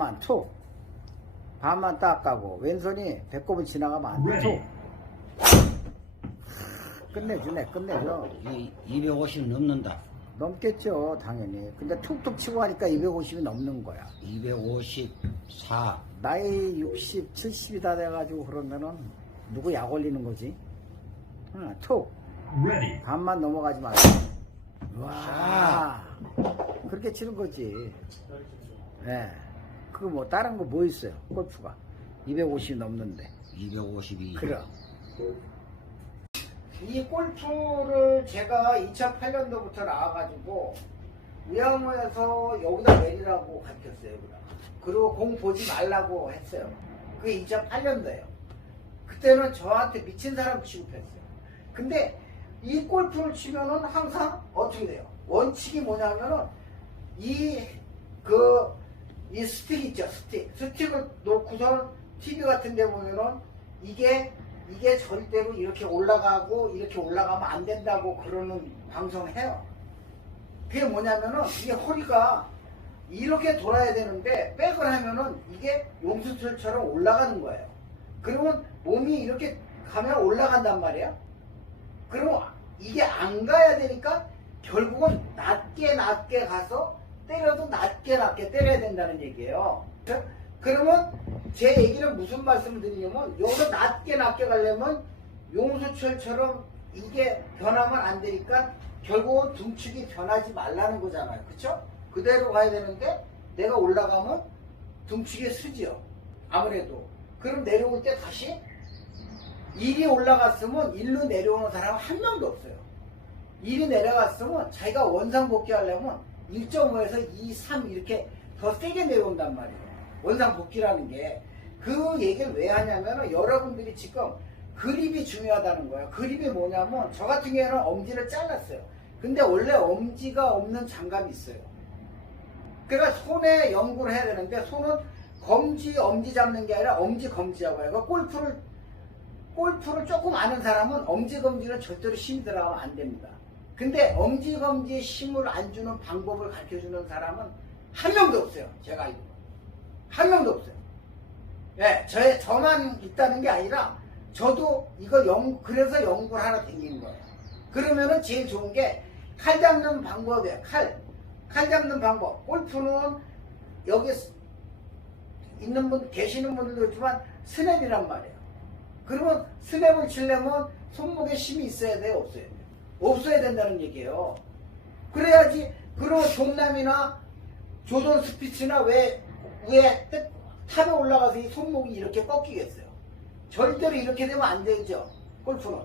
반만 툭. 반만 딱 가고 왼손이 배꼽을 지나가면 안 돼. 툭. 끝내주네. 끝내줘. 250 넘는다. 넘겠죠 당연히. 근데 툭툭 치고 하니까 250이 넘는 거야. 254. 나이 60, 70이 다 돼가지고 그러면은 누구 약 올리는 거지? 응, 툭. 반만 넘어가지 말고. 와, 그렇게 치는 거지. 예. 네. 그거 뭐 다른 거 뭐 있어요? 골프가 250 넘는데. 252. 그럼. 이 골프를 제가 2008년도부터 나와가지고 위아무에서 여기다 내리라고 가르쳤어요. 그리고 공 보지 말라고 했어요. 그게 2008년도예요. 그때는 저한테 미친 사람 취급했어요. 근데 이 골프를 치면은 항상 어떻게 돼요? 원칙이 뭐냐면은 이 스틱 있죠, 스틱을 놓고선 TV 같은 데 보면은 이게 절대로 이렇게 올라가고 이렇게 올라가면 안 된다고 그러는 방송을 해요. 그게 뭐냐면은 이게 허리가 이렇게 돌아야 되는데 백을 하면은 이게 용수철처럼 올라가는 거예요. 그러면 몸이 이렇게 가면 올라간단 말이에요. 그러면 이게 안 가야 되니까 결국은 낮게 가서 때려도 낮게 때려야 된다는 얘기예요. 그러면 제 얘기는 무슨 말씀을 드리냐면 여기서 낮게 가려면 용수철처럼 이게 변하면 안 되니까 결국은 등축이 변하지 말라는 거잖아요. 그쵸? 그대로 가야 되는데 내가 올라가면 등축이 쓰지요. 아무래도. 그럼 내려올 때 다시 1이 올라갔으면 1로 내려오는 사람은 한 명도 없어요. 1이 내려갔으면 자기가 원상복귀 하려면 1.5에서 2, 3 이렇게 더 세게 내려온단 말이에요. 원상복귀라는 게. 그 얘기를 왜 하냐면 여러분들이 지금 그립이 중요하다는 거예요. 그립이 뭐냐면 저 같은 경우에는 엄지를 잘랐어요. 근데 원래 엄지가 없는 장갑이 있어요. 그러니까 손에 연구를 해야 되는데 손은 검지, 엄지 잡는 게 아니라 엄지, 검지라고 해요. 그러니까 골프를 조금 아는 사람은 엄지, 검지는 절대로 힘이 들어가면 안 됩니다. 근데 엄지, 검지에 힘을 안 주는 방법을 가르쳐 주는 사람은 한 명도 없어요. 제가 알기로. 한 명도 없어요. 예, 저만 있다는 게 아니라 저도 이거 그래서 연구를 하러 다니는 거예요. 그러면은 제일 좋은 게 칼 잡는 방법이에요. 칼 잡는 방법. 골프는 여기 계시는 분들도 있지만 스냅이란 말이에요. 그러면 스냅을 치려면 손목에 힘이 있어야 돼요? 없어야 돼요? 없어야 된다는 얘기예요. 그래야지. 그리고 존남이나 조던 스피츠나 왜 위에 탑에 올라가서 이 손목이 이렇게 꺾이겠어요? 절대로 이렇게 되면 안 되죠. 골프는.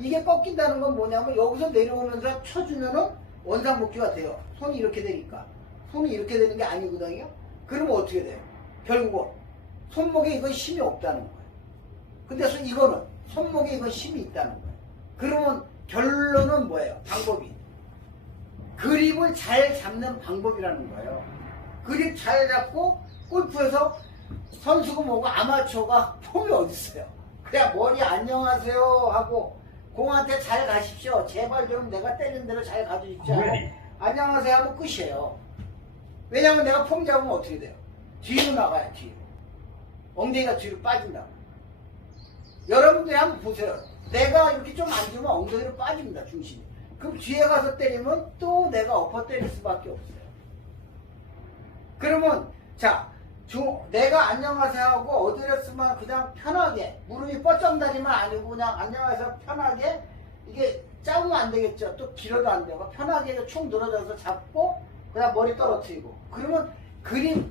이게 꺾인다는 건 뭐냐면 여기서 내려오면서 쳐주면은 원상복귀가 돼요. 손이 이렇게 되니까. 손이 이렇게 되는 게 아니거든요. 그러면 어떻게 돼요? 결국은 손목에 이건 힘이 없다는 거예요. 근데 이거는 손목에 이건 힘이 있다는 거예요. 그러면 결론은 뭐예요? 방법이. 그립을 잘 잡는 방법이라는 거예요. 그립 잘 잡고 골프에서 선수고 뭐고 아마추어가 폼이 어딨어요. 그냥 머리 안녕하세요 하고 공한테 잘 가십시오. 제발 좀 내가 때린 대로 잘 가주십시오. 하고 안녕하세요 하고 끝이에요. 왜냐면 내가 폼 잡으면 어떻게 돼요? 뒤로 나가요. 뒤로. 엉덩이가 뒤로 빠진다. 여러분들이 한번 보세요. 내가 이렇게 좀 안 주면 엉덩이로 빠집니다. 중심이. 그럼 뒤에 가서 때리면 또 내가 엎어 때릴 수밖에 없어요. 그러면 자 내가 안녕하세요 하고 어드레스만 그냥 편하게 무릎이 뻗정다리만 아니고 그냥 안녕하세요 편하게. 이게 짧으면 안 되겠죠. 또 길어도 안 되고 편하게 축 늘어져서 잡고 그냥 머리 떨어뜨리고. 그러면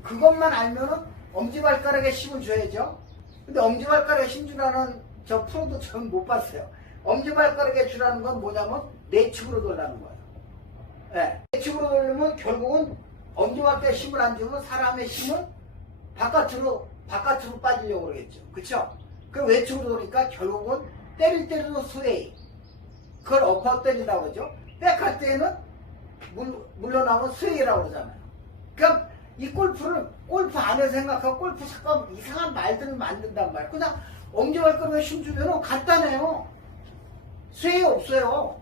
그것만 알면은 엄지발가락에 힘을 줘야죠. 근데 엄지발가락에 힘 주라는 저 프로도 전 못 봤어요. 엄지발가락에 주라는 건 뭐냐면 내측으로 돌라는 거예요. 네. 내측으로 돌리면 결국은 엄지발가락에 힘을 안 주면 사람의 힘은 바깥으로 빠지려고 그러겠죠. 그쵸? 그럼 외측으로 도니까 결국은 때릴 때도 스웨이. 그걸 엎어 때린다고 그러죠. 백할 때는 물러나면 스웨이라고 그러잖아요. 그럼 이 골프 안에서 생각하고 골프 잠깐 이상한 말들을 만든단 말이에요. 그냥 엄지발가락에 힘주면 간단해요. 스웨이 없어요.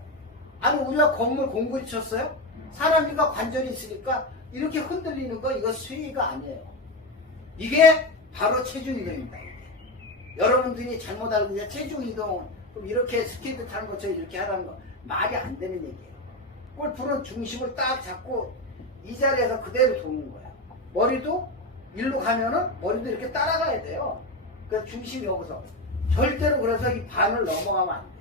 아니 우리가 건물 공구리 쳤어요? 사람이가 관절이 있으니까 이렇게 흔들리는 거 이거 스웨이가 아니에요. 이게 바로 체중이동입니다. 여러분들이 잘못 알고 있는 체중이동, 그럼 이렇게 스케이트 타는 것처럼 이렇게 하라는 거 말이 안 되는 얘기예요. 골프는 중심을 딱 잡고 이 자리에서 그대로 도는 거야. 머리도 일로 가면은 머리도 이렇게 따라가야 돼요. 그래서 중심이 여기서. 절대로 그래서 이 반을 넘어가면 안 돼요.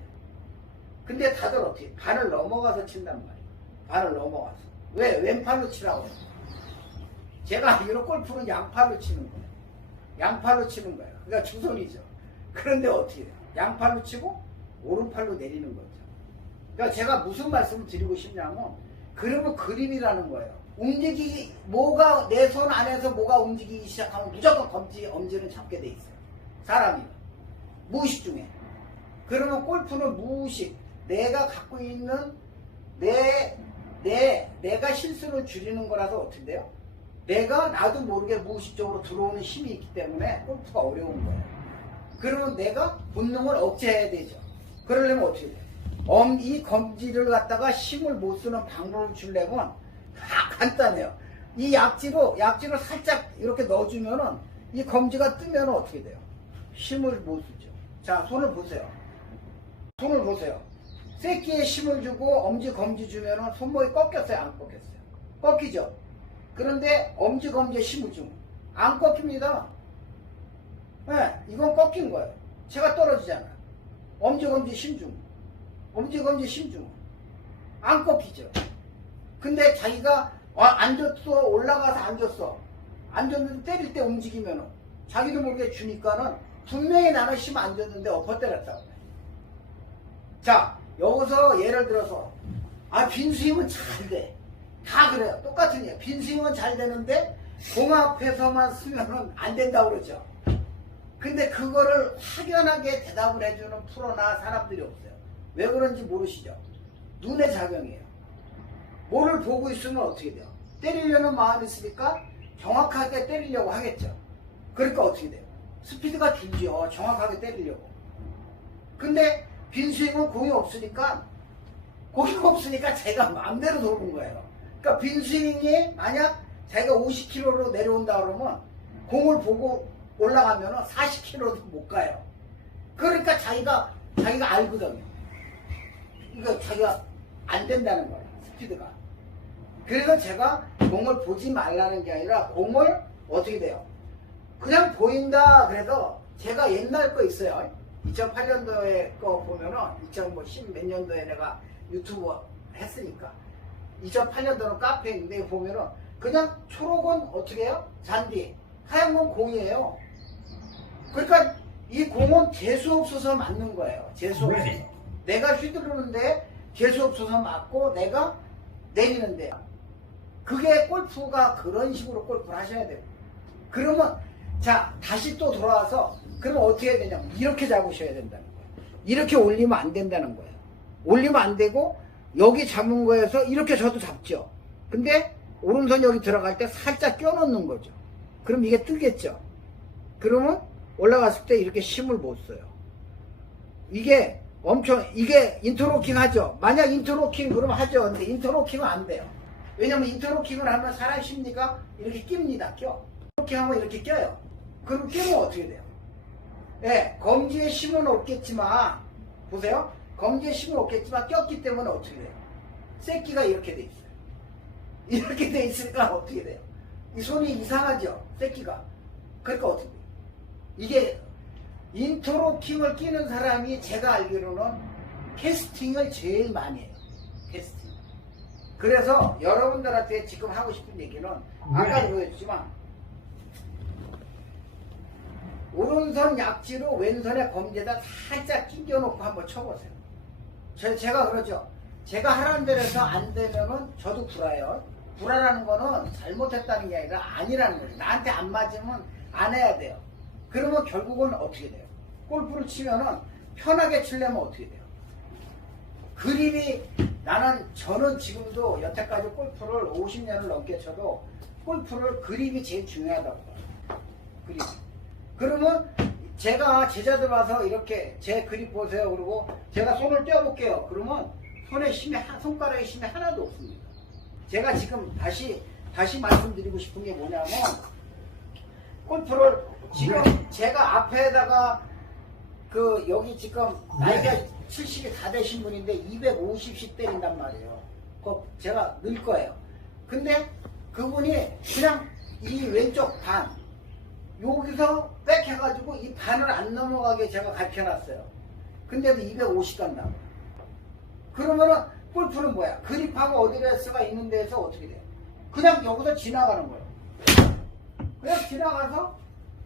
근데 다들 어떻게 반을 넘어가서 친단 말이에요. 반을 넘어가서. 왜? 왼팔로 치라고. 제가 알기로 골프는 양팔로 치는 거예요. 양팔로 치는 거예요. 그러니까 주선이죠. 그런데 어떻게 돼요? 양팔로 치고 오른팔로 내리는 거죠. 그러니까 제가 무슨 말씀을 드리고 싶냐면, 그러면 그림이라는 거예요. 뭐가 내 손 안에서 뭐가 움직이기 시작하면 무조건 엄지는 잡게 돼 있어요. 사람이. 무의식 중에. 그러면 골프는 무의식. 내가 갖고 있는 내가 실수를 줄이는 거라서 어떻게 돼요? 내가 나도 모르게 무의식적으로 들어오는 힘이 있기 때문에 골프가 어려운 거예요. 그러면 내가 본능을 억제해야 되죠. 그러려면 어떻게 돼요? 이 검지를 갖다가 힘을 못 쓰는 방법을 주려면 간단해요. 이 약지로 살짝 이렇게 넣어주면은 이 검지가 뜨면 어떻게 돼요? 힘을 못 쓰죠. 자, 손을 보세요. 손을 보세요. 새끼에 힘을 주고 엄지 검지 주면은 손목이 꺾였어요? 안 꺾였어요? 꺾이죠? 그런데 엄지 검지에 힘을 주면 안 꺾입니다. 네, 이건 꺾인 거예요. 제가 떨어지잖아요. 엄지 검지 힘 주면. 엄지 검지 힘 주면. 안 꺾이죠. 근데 자기가 앉았어, 올라가서 앉았어. 앉았는데 때릴 때 움직이면은 자기도 모르게 주니까는 분명히 나는 힘 안 줬는데 엎어 때렸다고. 자, 여기서 예를 들어서 빈스윙은 잘 돼. 다 그래요. 똑같은 얘기. 빈스윙은 잘 되는데 공 앞에서만 쓰면은 안 된다고 그러죠. 근데 그거를 확연하게 대답을 해주는 프로나 사람들이 없어요. 왜 그런지 모르시죠? 눈의 작용이에요. 뭐를 보고 있으면 어떻게 돼요? 때리려는 마음이 있으니까 정확하게 때리려고 하겠죠. 그러니까 어떻게 돼요? 스피드가 줄죠. 정확하게 때리려고. 근데 빈스윙은 공이 없으니까 제가 마음대로 도는 거예요. 그러니까 빈스윙이 만약 자기가 50km로 내려온다 그러면 공을 보고 올라가면 40km도 못 가요. 그러니까 자기가 알거든요. 이거 자기가 안 된다는 거예요. 스피드가. 그래서 제가 공을 보지 말라는 게 아니라 공을 어떻게 돼요? 그냥 보인다 그래도 제가 옛날 거 있어요. 2008년도에 거 보면은 2010 몇 년도에 내가 유튜브 했으니까 2008년도는 카페인데 보면은 그냥 초록은 어떻게 해요? 잔디, 하얀 건 공이에요. 그러니까 이 공은 재수 없어서 맞는 거예요. 재수 없어서. 내가 휘두르는데 재수 없어서 맞고 내가 내리는데, 그게 골프가 그런 식으로 골프를 하셔야 돼요. 그러면 자, 다시 또 돌아와서 그러면 어떻게 해야 되냐면 이렇게 잡으셔야 된다는 거예요. 이렇게 올리면 안 된다는 거예요. 올리면 안 되고 여기 잡은 거에서 이렇게 저도 잡죠. 근데 오른손 여기 들어갈 때 살짝 껴놓는 거죠. 그럼 이게 뜨겠죠. 그러면 올라갔을 때 이렇게 힘을 못 써요. 이게 인터로킹 하죠. 만약 인터로킹 그러면 하죠. 근데 인터로킹은 안 돼요. 왜냐면 인터로킹을 하면 사람 심리가 이렇게 낍니다. 인터로킹 하면 이렇게 껴요. 그럼 끼면 어떻게 돼요? 네, 검지에 힘은 없겠지만, 보세요. 검지에 힘은 없겠지만 꼈기 때문에 어떻게 돼요? 새끼가 이렇게 돼 있어요. 이렇게 돼 있으니까 어떻게 돼요? 이 손이 이상하죠? 새끼가. 그러니까 어떻게 돼요? 이게 인터로킹을 끼는 사람이 제가 알기로는 캐스팅을 제일 많이 해요. 캐스팅. 그래서 여러분들한테 지금 하고 싶은 얘기는 아까 보여줬지만 오른손 약지로 왼손의 검지에다 살짝 끼겨놓고 한번 쳐보세요. 제가 그러죠. 제가 하라는 대로 해서 안 되면은 저도 불화요. 불화라는 거는 잘못했다는 게 아니라 아니라는 거예요. 나한테 안 맞으면 안 해야 돼요. 그러면 결국은 어떻게 돼요? 골프를 치면은 편하게 치려면 어떻게 돼요? 저는 지금도 여태까지 골프를 50년을 넘게 쳐도 골프를 그립이 제일 중요하다고 봐요. 그립. 그러면 제가 제자들 와서 이렇게 제 그립 보세요. 그러고 제가 손을 떼어볼게요. 그러면 손가락에 힘이 하나도 없습니다. 제가 지금 다시 말씀드리고 싶은 게 뭐냐면 골프를 지금 제가 앞에다가 그 여기 지금 나이가 70이 다 되신 분인데 250씩 때린단 말이에요. 그 제가 늘 거예요. 근데 그분이 그냥 이 왼쪽 반 여기서 백 해가지고 이 반을 안 넘어가게 제가 가르쳐놨어요. 근데도 250 간다고. 그러면은 골프는 뭐야? 그립하고 어드레스가 있는 데서 어떻게 돼요? 그냥 여기서 지나가는 거예요. 그냥 지나가서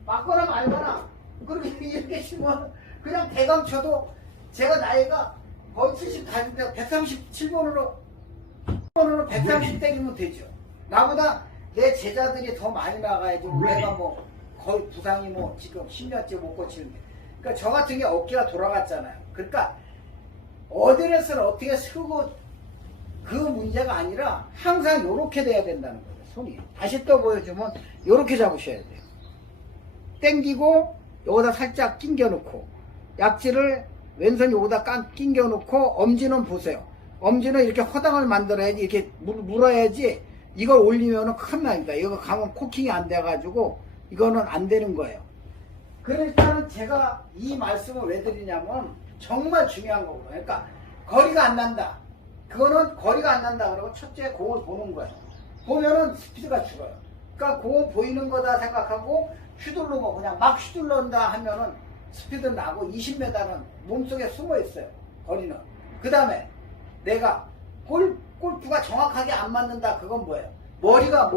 맞거나 말거나 그렇게 이렇게 치면 그냥 대강 쳐도 제가 나이가 거의 70 다닌데 137번으로 130 때리면 되죠. 나보다 내 제자들이 더 많이 나가야지. 내가 뭐 거의 부상이 뭐 지금 10년째 못 고치는데. 그러니까 저 같은 게 어깨가 돌아갔잖아요. 그러니까 어드레스를 어떻게 쓰고 그 문제가 아니라 항상 요렇게 돼야 된다는 거예요. 손이. 다시 또 보여주면 요렇게 잡으셔야 돼요. 땡기고 여기다 살짝 낑겨 놓고 약지를 왼손 여기다 낑겨 놓고 엄지는 보세요. 엄지는 이렇게 허당을 만들어야지 이렇게 물어야지 이걸 올리면은 큰일 납니다. 이거 가면 코킹이 안 돼가지고 이거는 안 되는 거예요. 그러니까 제가 이 말씀을 왜 드리냐면 정말 중요한 거거든요. 그러니까 거리가 안 난다. 그거는 거리가 안 난다 그러고 첫째 공을 보는 거예요. 보면은 스피드가 줄어요. 그러니까 공은 보이는 거다 생각하고 휘둘르고 그냥 막 휘둘른다 하면은 스피드 나고 20m는 몸속에 숨어 있어요. 거리는. 그 다음에 내가 골프가 정확하게 안 맞는다. 그건 뭐예요? 머리가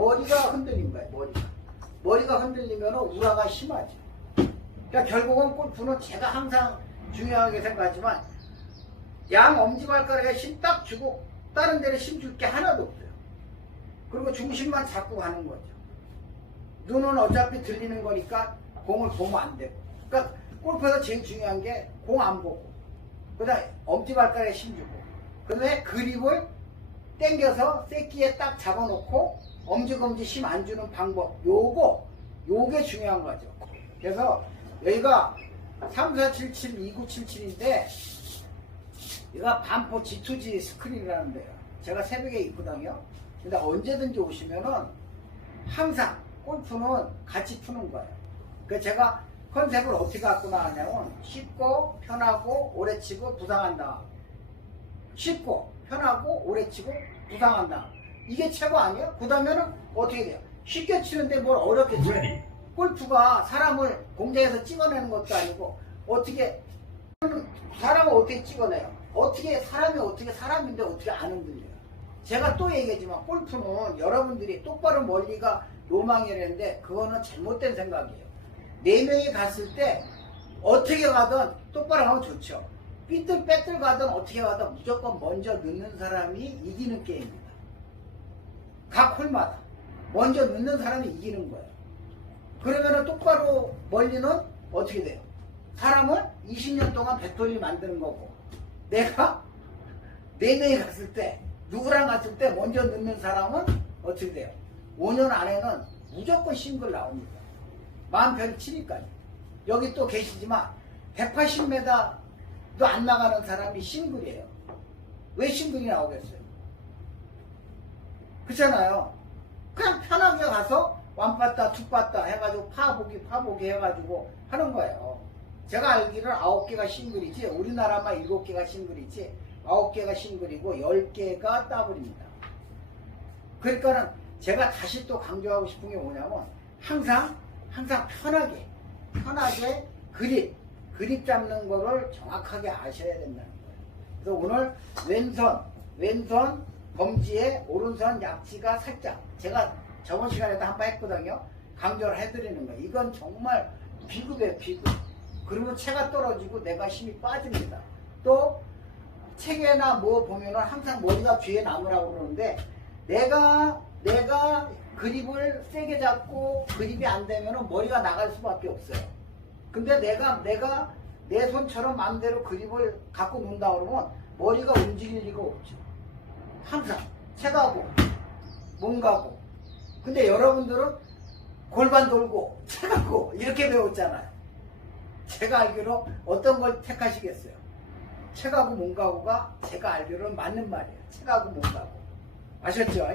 흔들린 거예요. 머리가 흔들리면 우라가 심하죠. 그러니까 결국은 골프는 제가 항상 중요하게 생각하지만 양 엄지발가락에 힘 딱 주고 다른 데는 힘 줄 게 하나도 없어요. 그리고 중심만 잡고 가는 거죠. 눈은 어차피 들리는 거니까 공을 보면 안 되고. 그러니까 골프에서 제일 중요한 게 공 안 보고 그 다음에 엄지발가락에 힘 주고 그 다음에 그립을 당겨서 새끼에 딱 잡아놓고 엄지검지 힘 안 주는 방법 요게 중요한 거죠. 그래서 여기가 3477 2977인데 얘가 반포 G2G 스크린이라는 데요. 제가 새벽에 있거든요. 근데 언제든지 오시면은 항상 골프는 같이 푸는 거예요. 그래서 제가 컨셉을 어떻게 갖고 나왔냐면 쉽고 편하고 오래 치고 부상한다. 쉽고 편하고 오래 치고 부상한다. 이게 최고 아니에요? 그 다음에는 어떻게 돼요? 쉽게 치는데 뭘 어렵게 쳐요? 골프가 사람을 공장에서 찍어내는 것도 아니고 어떻게 사람을 어떻게 찍어내요? 사람이 어떻게 사람인데 어떻게 안 흔들려요? 제가 또 얘기했지만 골프는 여러분들이 똑바로 멀리가 로망이라는데 그거는 잘못된 생각이에요. 4명이 갔을 때 어떻게 가든 똑바로 가면 좋죠. 삐뚤빼뚤 가든 어떻게 가든 무조건 먼저 넣는 사람이 이기는 게임입니다. 각 홀마다 먼저 넣는 사람이 이기는 거예요. 그러면은 똑바로 멀리는 어떻게 돼요? 사람을 20년 동안 배터리 만드는 거고 내가 4명이 갔을 때 누구랑 갔을 때 먼저 넣는 사람은 어떻게 돼요? 5년 안에는 무조건 싱글 나옵니다. 마음 편히 치니까요. 여기 또 계시지만 180m도 안 나가는 사람이 싱글이에요. 왜 싱글이 나오겠어요? 그렇잖아요. 그냥 편하게 가서 완빠따 투빠따 해가지고 파보기 해가지고 하는 거예요. 제가 알기로는 9개가 싱글이지 우리나라만 7개가 싱글이지 9개가 싱글이고 10개가 더블입니다. 그러니까는 제가 다시 또 강조하고 싶은 게 뭐냐면 항상 편하게 그립 잡는 거를 정확하게 아셔야 된다는 거예요. 그래서 오늘 왼손 검지에 오른손 약지가 살짝 제가 저번 시간에도 한번 했거든요. 강조를 해드리는 거예요. 이건 정말 비급이에요, 비급. 그러면 체가 떨어지고 내가 힘이 빠집니다. 또 책에나 뭐 보면은 항상 머리가 뒤에 남으라고 그러는데 내가 그립을 세게 잡고 그립이 안 되면은 머리가 나갈 수밖에 없어요. 근데 내가 내 손처럼 마음대로 그립을 갖고 논다 그러면 머리가 움직일 리가 없죠. 항상 체가고 몸 가고. 근데 여러분들은 골반 돌고 체가고 이렇게 배웠잖아요. 제가 알기로 어떤 걸 택하시겠어요? 체가고 몸 가고가 제가 알기로는 맞는 말이에요. 체가고 몸 가고. 아셨죠?